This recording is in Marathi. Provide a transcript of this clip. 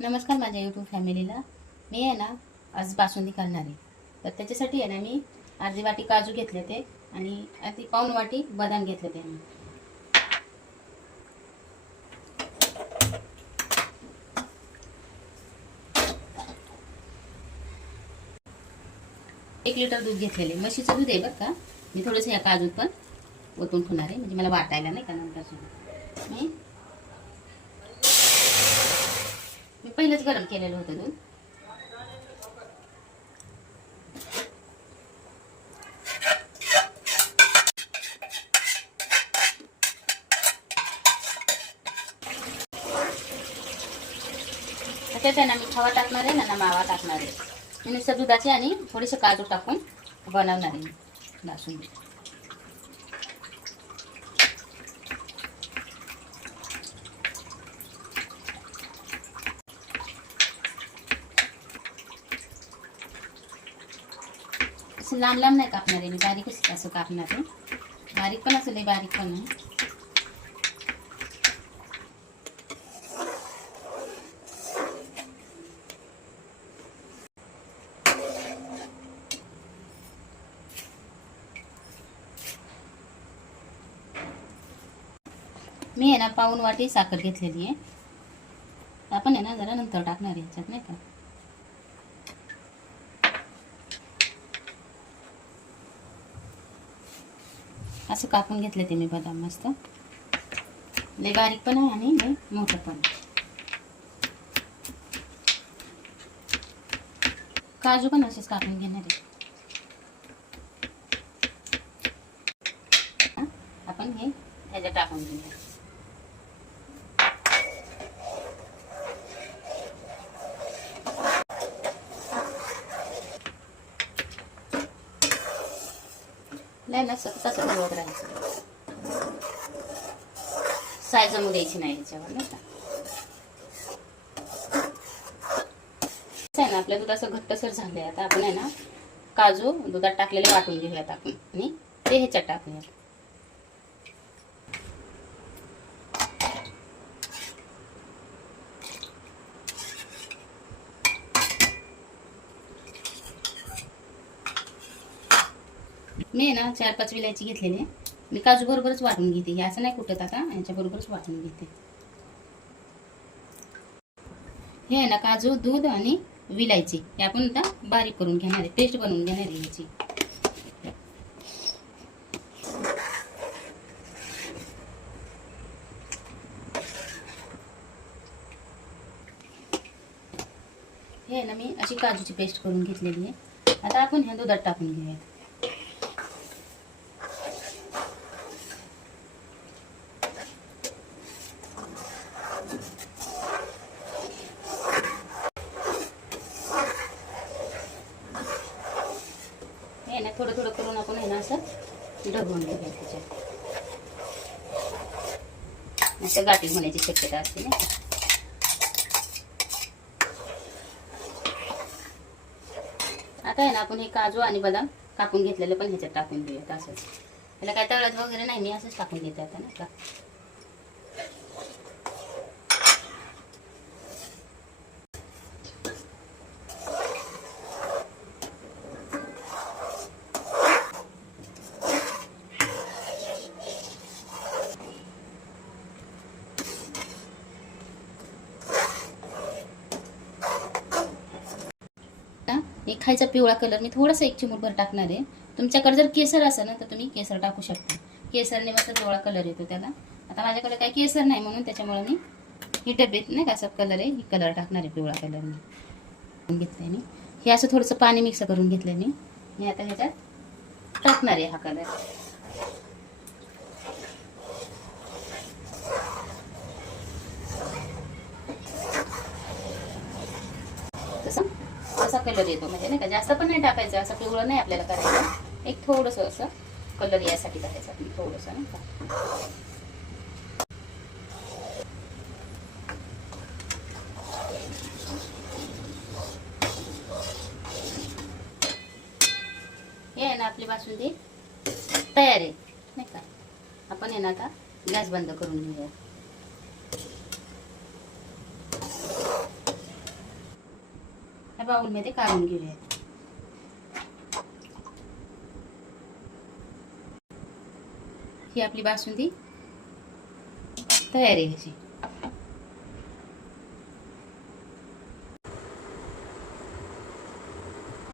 नमस्कार माझ्या यूट्यूब फॅमिलीला. मी आहे ना आज बासुंदी करणार आहे. तर त्याच्यासाठी आहे ना मी अर्धी वाटी काजू घेतले ते आणि अर्धी पाऊण वाटी बदाम घेतले ते. मी 1 लिटर दूध घेतलेले. म्हशीचं दूध आहे बरं का. मी थोडंसं या काजूत पण ओतून ठेवणार आहे, म्हणजे मला वाटायला नाही का नंतर. मी पहिलेच गरम केलेलं होतं दूध. त्याच्यात आहे ना मी खवा टाकणार आहे ना मावा टाकणार आहे. मी नुसतं दुधाचे आणि थोडेसे काजू टाकून बनवणार आहे बासुंदी. असं लांब लांब नाही कापणार आहे मी, बारीकच असं कापणार आहे. बारीक पण असं लई बारीक पण नाही. मी आहे ना पाऊण वाटी साखर घेतलेली आहे. आपण आहे ना जरा नंतर टाकणार आहे ह्याच्यात नाही का. असं कापून घेतले ते मी बदाम मस्त. लय बारीक पण आहे आणि लय मोठं पण. काजू पण असेच कापून घेणार आहे. आपण हे ह्याच्यात टाकून घेऊया. नाही ना तसं ठेवत राहायचं. साय जमू द्यायची नाही ह्याच्यावर नाही का. आहे ना आपलं दूध असं घट्टसर झालंय. आता आपण आहे ना काजू दुधात टाकलेले वाटून घेऊयात आपण आणि ते ह्याच्यात टाकूयात. मी आहे ना 4-5 विलायची घेतलेली. मी काजू बरोबरच वाटून घेते. हे असं नाही कुठत, आता याच्या बरोबरच वाटून घेते. हे आहे ना काजू दूध आणि विलायची हे आपण आता बारीक करून घेणार आहे, पेस्ट बनवून घेणार आहे याची. हे आहे ना मी अशी काजूची पेस्ट करून घेतलेली आहे. आता आपण हे दुधात टाकून घेऊयात. हे ना थोडं थोडं करून आपण आहे ना असं ढगवून घेऊया त्याच्यात. असं गाठी होण्याची शक्यता असते ना. आता आहे ना आपण हे काजू आणि बदाम कापून घेतलेलं पण ह्याच्यात टाकून घेऊयात. असंच त्याला काय तळत वगैरे नाही, मी असंच टाकून घेते आता नाही का. एक खायचा पिवळा कलर मी थोडासा 1 चिमूटभर टाकणार आहे. तुमच्याकडे जर केसर असेल ना तर तुम्ही केसर टाकू शकता. केसरने मस्त पिवळा कलर येतो त्याला. आता माझ्याकडे काही केसर नाही म्हणून त्याच्यामुळे मी ही डब्यात नाही का असा कलर आहे, ही कलर टाकणार आहे पिवळा कलर मी घेतलाय. मी हे असं थोडंसं पाणी मिक्स करून घेतलंय मी आता ह्याच्यात टाकणार आहे हा कलर. असा कलर येतो म्हणजे नाही का. जास्त पण नाही टाकायचं, असं पिवळं नाही आपल्याला करायचं. एक थोडंसं असं कलर यासाठी करायचं आपण थोडंसं नाही का. हे आहे ना आपली बासुंदी तयार आहे नाही का. आपण आहे ना आता गॅस बंद करून घेऊया. ह्या बाउलमध्ये काढून घेऊया. ही आपली बासुंदी तयार आहे.